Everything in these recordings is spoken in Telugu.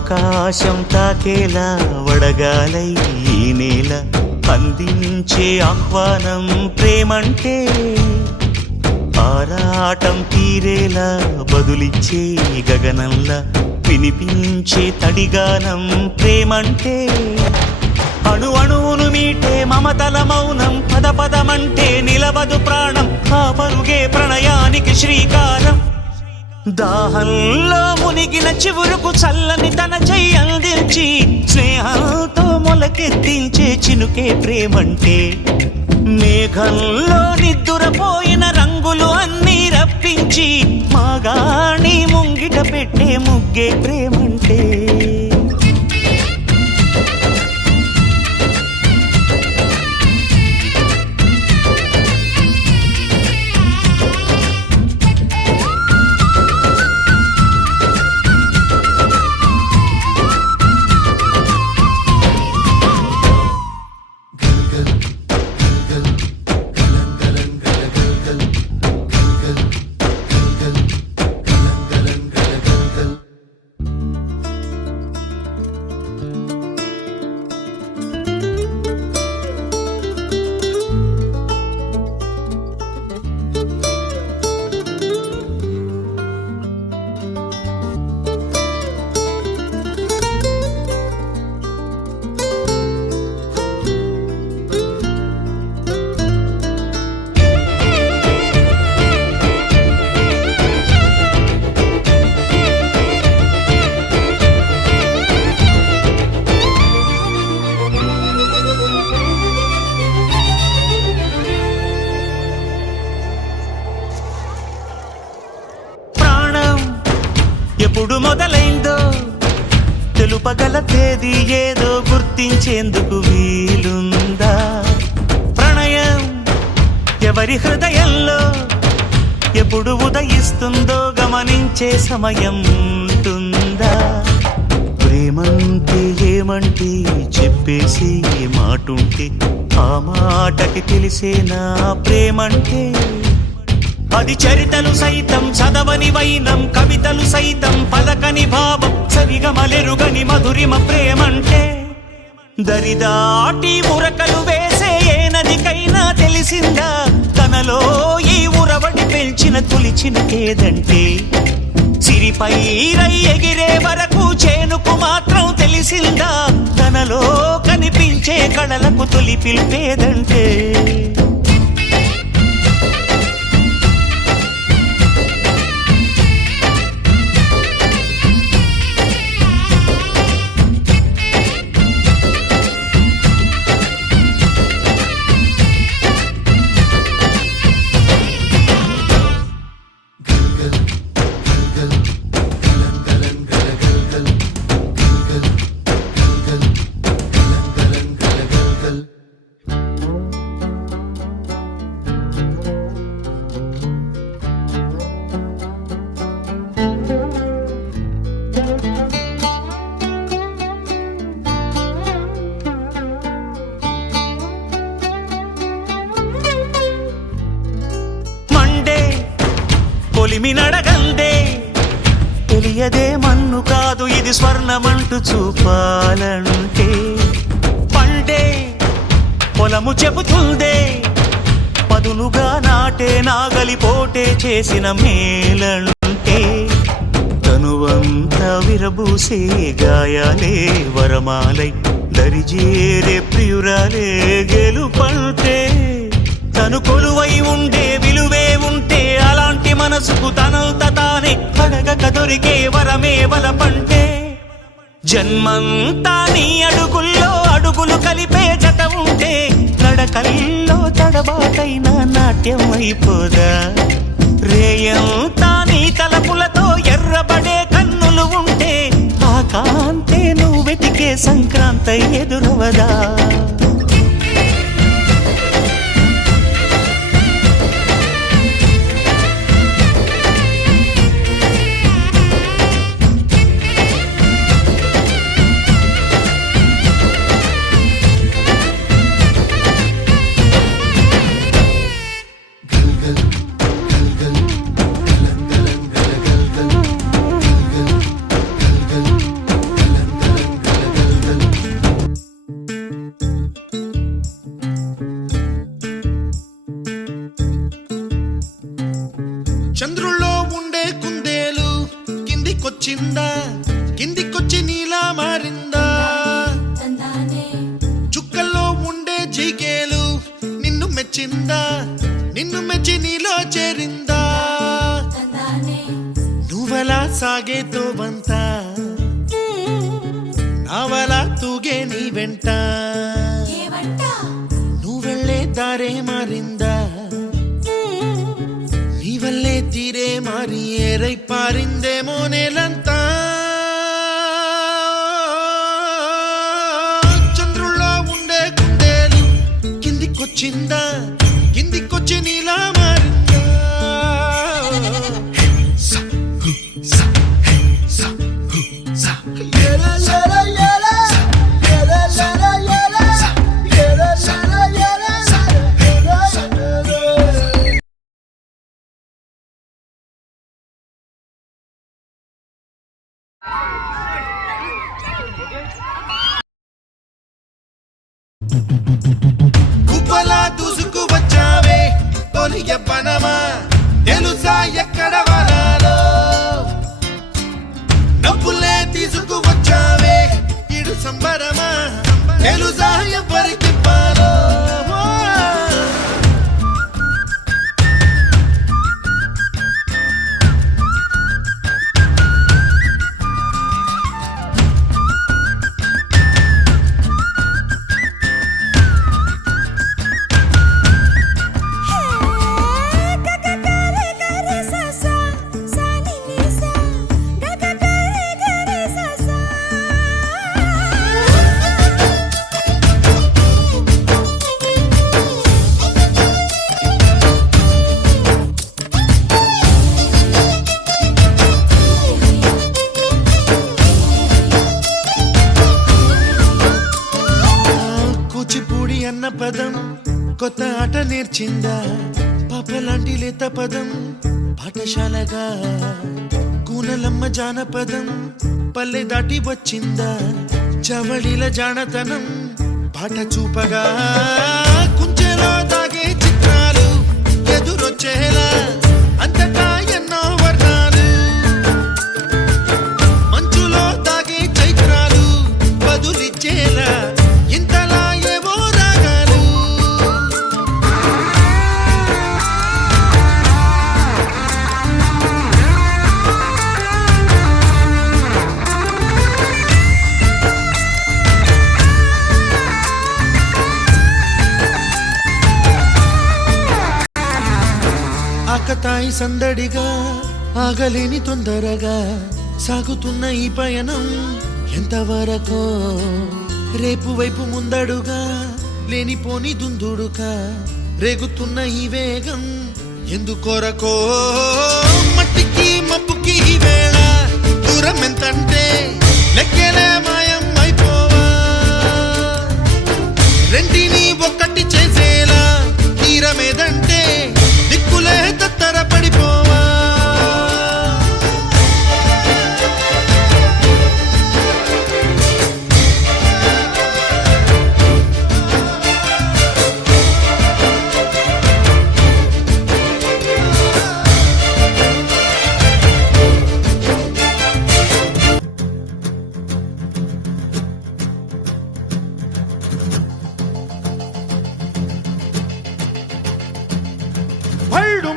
ఆకాశం తాకేలా వడగాలై ఈ నేల అందించే ఆహ్వానం ప్రేమంటే, ఆరాటం తీరేలా బదులిచ్చే గగనంలా వినిపించే తడిగానం ప్రేమంటే, అణు అణువును మీటే మమతల మౌనం పద పదమంటే నిలవదు ప్రాణం, ఆ పరుగే ప్రణయానికి శ్రీకారం. దాహంలో మునిగిన చివురుకు చల్లని తన చెయ్యి అందించి స్నేహంతో మొలకెత్తించే చినుకే ప్రేమంటే, మేఘంలో నిద్దురపోయిన రంగులు అన్నీ రప్పించి మాగాణి ముంగిట పెట్టే ముగ్గే ప్రేమంటే. ఎప్పుడు మొదలైందో తెలుపగల తేదీ ఏదో గుర్తించేందుకు వీలుందా? ప్రణయం ఎవరి హృదయంలో ఎప్పుడు ఉదయిస్తుందో గమనించే సమయం ఉంటుందా? ప్రేమంటే ఏమంటే చెప్పేసి మాటుంటే ఆ మాటకి తెలిసేనా ప్రేమంటే? అది చరితలు సైతం చదవని వైనం, కవితలు సైతం పలకని భావం, సరిగమలెరుగని మధురిమ ప్రేమంటే. దరిదాటి ఉరకలు వేసే ఏ నదికైనా తెలిసిందా తనలో ఈ ఉరవడి పెంచిన తొలిచిన కేదంటే? సిరిపై రై ఎగిరే వరకు చేనుకు మాత్రం తెలిసిందా తనలో కనిపించే కళలకు తొలి పిలిపేదంటే? కొలిమి నడగందే తెలియదే మన్ను కాదు ఇది స్వర్ణమంటూ చూపాలంటే, పండే పొలము చెబుతుందే పదునుగా నాటే నాగలి పోటే చేసిన మేలంటే, తనువంతా విరబూసే గాయాలే వరమాలై దరిజేరే ప్రియురాలే గెలుపంటే, తను కొలువై ఉండే విలువే ఉంటే అలాంటి మనసుకు తనంత తానే అడగక దొరికే వరమే వలపంటే. జన్మంతా నీ అడుగుల్లో అడుగులు కలిపే జత ఉంటే నడకల్లో తడబాటైన నాట్యం అయిపోదా? రేయంతా నీ తలపులతో ఎర్రబడే కన్నులు ఉంటే ఆ కాంతే నువ్వు వెతికే సంక్రాంతి ఎదురవదా? నావలా తూగే నీ వెంట నువ్వెళ్ళే దారే మారిందా నీ వల్లే తీరే మారి ఏరై పారిందేమో నేలంతా చంద్రుల్లో ఉండే గుండెలు కిందికొచ్చిందా కిందికొచ్చి నీలా మారిందా గుబ్బలా దూసుకు వచ్చావే తొలి యవ్వనమా తెలుసా ఎక్కడ వరాలో డబ్బులే తీసుకు వచ్చావే ఇడు సంబరమా తెలుసా ఎవరికి పాలో కూచిపూడి అన్న పదం కొత్త ఆట నేర్చిందా పాపలాంటి లేత పదం పాఠశాలగా కూనలమ్మ జానపదం పల్లె దాటి వచ్చిందా చవళిల జానతనం పాట చూపగా కుంచెలో దాగే చిత్రాలు ఎదురొచ్చేలా అంతటా ఎన్నో వర్ణాలు మంచులో దాగే చైత్రాలు బదులిచ్చేలా ఇంతలా ఏవో రాగాలు ఆకతాయి సందడిగా ఆగలేని తొందరగా సాగుతున్న ఈ పయనం ఎంతవరకో రేపు వైపు ముందడుగా లేనిపోని దుందుడుగా రేగుతున్న ఈ వేగం ఎందుకొరకో మట్టికి మప్పుకి ఈ వేళ దూరం ఎంతంటే లెక్కలే మాయం అయిపోవా రెంటిని ఒక్కటి చేసేలా తీరమేదంటే దిక్కులే తత్తర పడిపోవా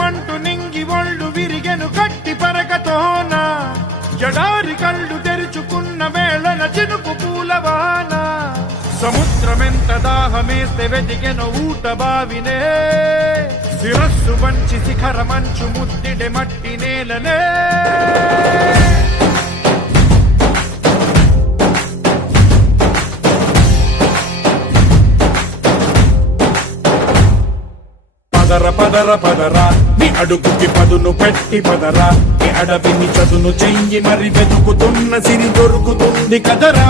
మంటు నింగి ఒళ్ళు విరిగెను గట్టి పరకతోన జడారి కళ్ళు తెరుచుకున్న వేళన చినుకు పూలవాన సముద్రమెంత దాహమేస్తే వెతికెను ఊట బావినే శిరస్సు వంచి శిఖర మంచు ముద్దిడె మట్టి నేలనే పదర పదర పదరా నీ అడుగుకి పదును పెట్టి పదరా నీ అడవిని చదును చెయ్యి మరి వెతుకుతున్న సిరి దొరుకుతుంది కదరా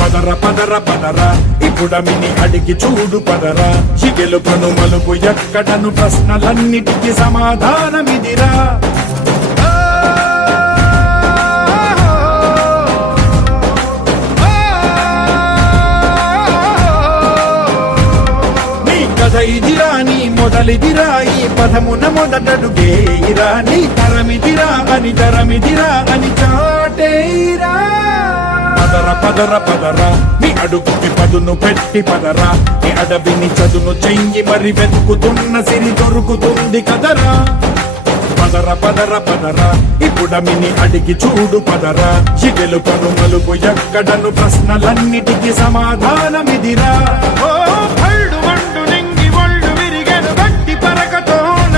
పదర పదర పదరా ఇప్పుడమిని అడిగి చూడు పదరా ఈ గెలుపును మలుపు ఎక్కడను ప్రశ్నలన్నిటికీ సమాధానమిదిరా ఇదిరా నీ మొదలిదిరా ఈ పదమున మొదటడుగేయిరా నీ తరమిదిరా అని చాటేరా పదర పదర పదరా నీ అడుగుకి పదును పెట్టి పదరా నీ అడవిని చదును చెయ్యి మరి వెతుకుతున్న సిరి దొరుకుతుంది కదరా పదర పదర పదర ఇప్పుడమిని అడిగి చూడు పదరా చిగెలు మలుపు ఎక్కడను ప్రశ్నలన్నిటికీ సమాధానమిదిరా ఓ కళ్ళు వండు నింగి ఒళ్ళు విరిగెను గట్టి పరకతోన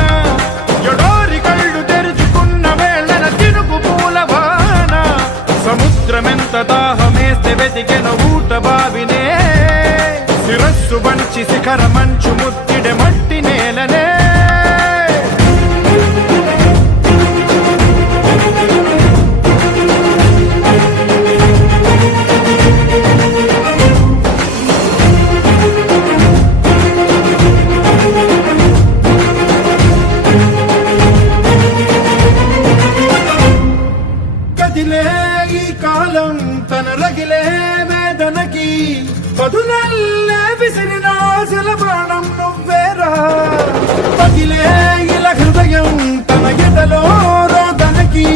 ఎడోరి కళ్ళు తెరుచుకున్న వేళన తినుకు పూలవాన సముద్రమెంత దాహమేస్తే వెతికెను ఊట బావినే శిరస్సు వంచి శిఖర మంచు ముత్తిడె మట్టి నేలనే కదిలే ఈ కాలం తన రగిలే వేదనకి పదునల్లే విసిరిన ఆశల ప్రాణం నువ్వేరా పగిలే ఇలా హృదయం తన ఎదలో రోదనకి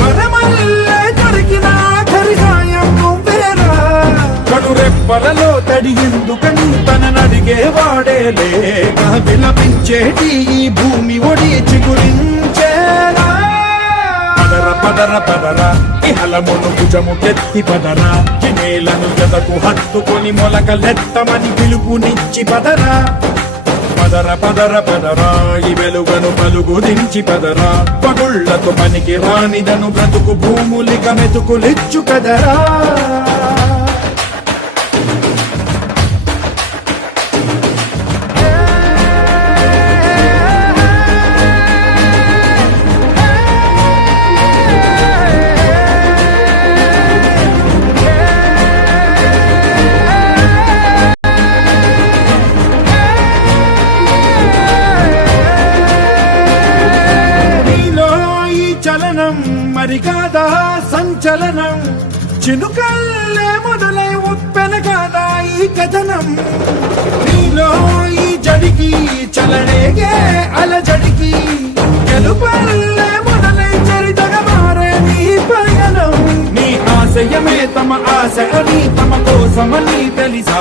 పరమల్లే దొరికిన ఆఖరి సాయం నువ్వేరా కడురెప్పలలో తడి ఎందుకని తన నడిగే వాడే లేక విలపించేటి ఈ భూమి ఒడి చిగురించేరా పదర పదర పదర ఇహలమును భుజము కెత్తి పదరా నేలను జతకు హత్తుకొని మొలకలెత్తమని పిలుపునిచ్చి పదరా పదర పదర పదరా ఈ వెలుగను పలుగు దించి పదరా పగుళ్లకు పనికి రానిదను బ్రతుకు భూములిక మెతుకులిచ్చు కదరా మరి కాదా సంచలనం చినుకల్లే మొదలై ఉప్పెన కాదా ఈ కథనం నీలో ఈ జడికి చలనేగే అలజడికి గెలుపల్లే మొదలై చరితగా మారే నీ పయనం నీ ఆశయమే తమ ఆశ అని తమ కోసమని తెలిసా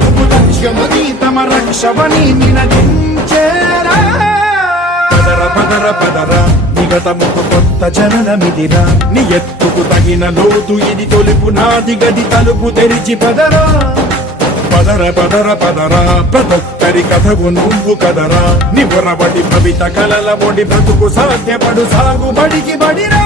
నువ్వు లక్ష్యమని తమ రక్షమని నినదించేరా పదర పదర పదర నిగతముకు కొత్త జననమిదిరా నీ ఎత్తుకు తగిన లోతు ఇది తొలుపు నాది గది తలుపు తెరిచి పదరా పదర పదర పదరా ప్రతొక్కరి కథకు నువ్వు కదరా నిబురబడి భవిత కలల బొడి బ్రతుకు సాధ్యపడు సాగుబడికి బడిరా